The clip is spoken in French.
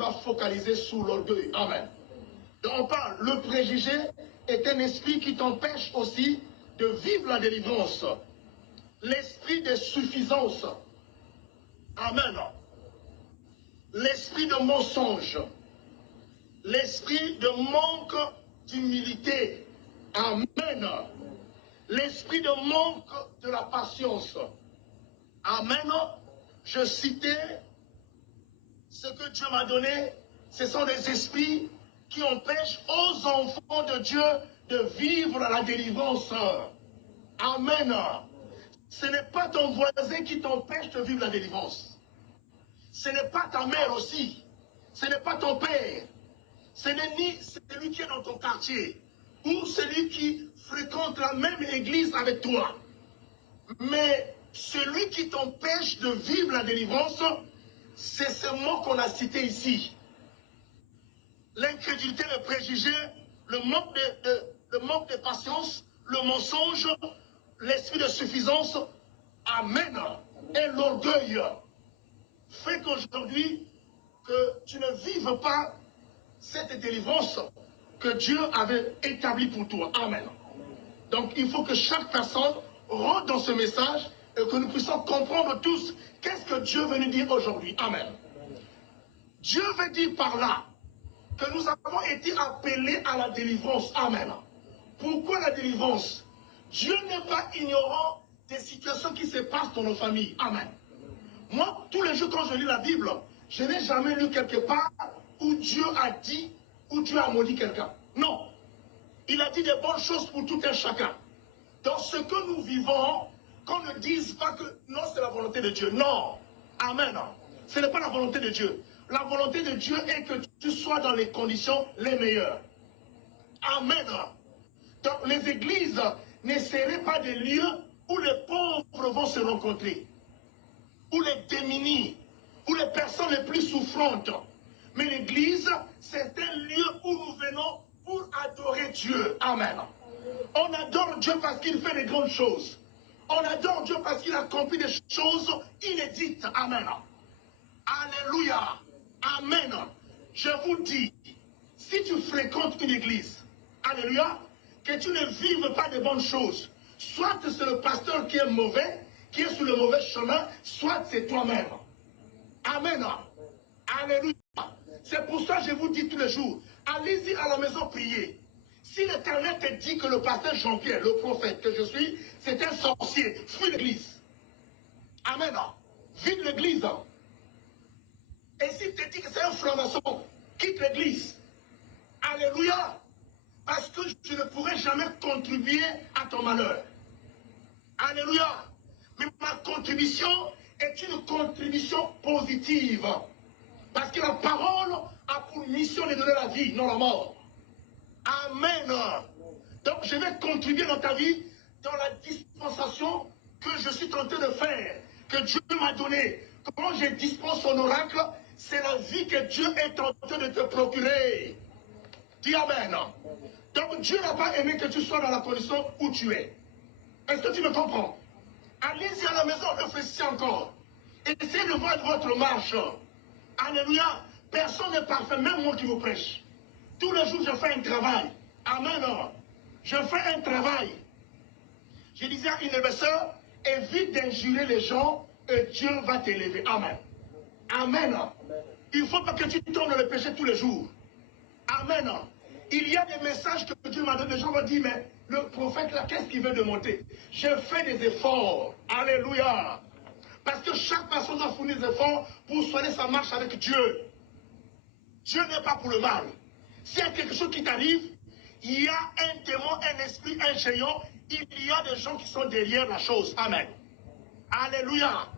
sera focalisé sur l'orgueil. Amen. Donc on parle, le préjugé est un esprit qui t'empêche aussi de vivre la délivrance. L'esprit de suffisance. Amen. L'esprit de mensonge. L'esprit de manque d'humilité. Amen. L'esprit de manque de la patience. Amen. Je citais ce que Dieu m'a donné. Ce sont des esprits qui empêchent aux enfants de Dieu de vivre la délivrance. Amen. Ce n'est pas ton voisin qui t'empêche de vivre la délivrance. Ce n'est pas ta mère aussi. Ce n'est pas ton père. Ce n'est ni celui qui est dans ton quartier ou celui qui fréquente la même église avec toi. Mais celui qui t'empêche de vivre la délivrance, c'est ce mot qu'on a cité ici. L'incrédulité, le préjugé, le manque de patience, le mensonge, l'esprit de suffisance, amen, et l'orgueil fait qu'aujourd'hui, que tu ne vives pas cette délivrance que Dieu avait établie pour toi. Amen. Donc il faut que chaque personne rentre dans ce message et que nous puissions comprendre tous qu'est-ce que Dieu veut nous dire aujourd'hui. Amen. Dieu veut dire par là que nous avons été appelés à la délivrance. Amen. Pourquoi la délivrance? Dieu n'est pas ignorant des situations qui se passent dans nos familles. Amen. Moi, tous les jours quand je lis la Bible, je n'ai jamais lu quelque part où Dieu a dit, où Dieu a maudit quelqu'un. Non. Il a dit des bonnes choses pour tout un chacun. Dans ce que nous vivons, qu'on ne dise pas que non, c'est la volonté de Dieu. Non. Amen. Ce n'est pas la volonté de Dieu. La volonté de Dieu est que tu sois dans les conditions les meilleures. Amen. Donc les églises ne seraient pas des lieux où les pauvres vont se rencontrer, où les démunis, où les personnes les plus souffrantes. Mais l'église, c'est un lieu où nous venons pour adorer Dieu. Amen. On adore Dieu parce qu'il fait des grandes choses. On adore Dieu parce qu'il accomplit des choses inédites. Amen. Alléluia. Amen. Je vous dis, si tu fréquentes une église, alléluia, que tu ne vives pas de bonnes choses, soit c'est le pasteur qui est mauvais, qui est sur le mauvais chemin, soit c'est toi-même. Amen. Alléluia. C'est pour ça que je vous dis tous les jours, allez-y à la maison prier. Si l'Éternel te dit que le pasteur Jean-Pierre, le prophète que je suis, c'est un sorcier, fuis l'église. Amen. Vide l'église. Et s'il te dit que c'est un franc-maçon, quitte l'église. Alléluia. Parce que je ne pourrai jamais contribuer à ton malheur. Alléluia. Mais ma contribution est une contribution positive. Parce que la parole a pour mission de donner la vie, non la mort. Amen. Donc je vais contribuer dans ta vie, dans la dispensation que je suis tenté de faire, que Dieu m'a donnée. Quand je dispense son oracle, c'est la vie que Dieu est tenté de te procurer. Dis Amen. Donc Dieu n'a pas aimé que tu sois dans la condition où tu es. Est-ce que tu me comprends? Allez-y à la maison, réfléchissez encore. Essayez de voir votre marche. Alléluia. Personne n'est parfait, même moi qui vous prêche. Tous les jours, je fais un travail. Amen. Je fais un travail. Je disais à une de mes sœurs, évite d'injurer les gens et Dieu va t'élever. Amen. Amen. Il ne faut pas que tu tombes dans le péché tous les jours. Amen. Il y a des messages que Dieu m'a donné. Les gens vont dire, mais le prophète là, qu'est-ce qu'il veut de monter? Je fais des efforts. Alléluia. Parce que chaque personne doit fournir des efforts pour soigner sa marche avec Dieu. Dieu n'est pas pour le mal. S'il y a quelque chose qui t'arrive, il y a un démon, un esprit, un géant. Il y a des gens qui sont derrière la chose. Amen. Alléluia.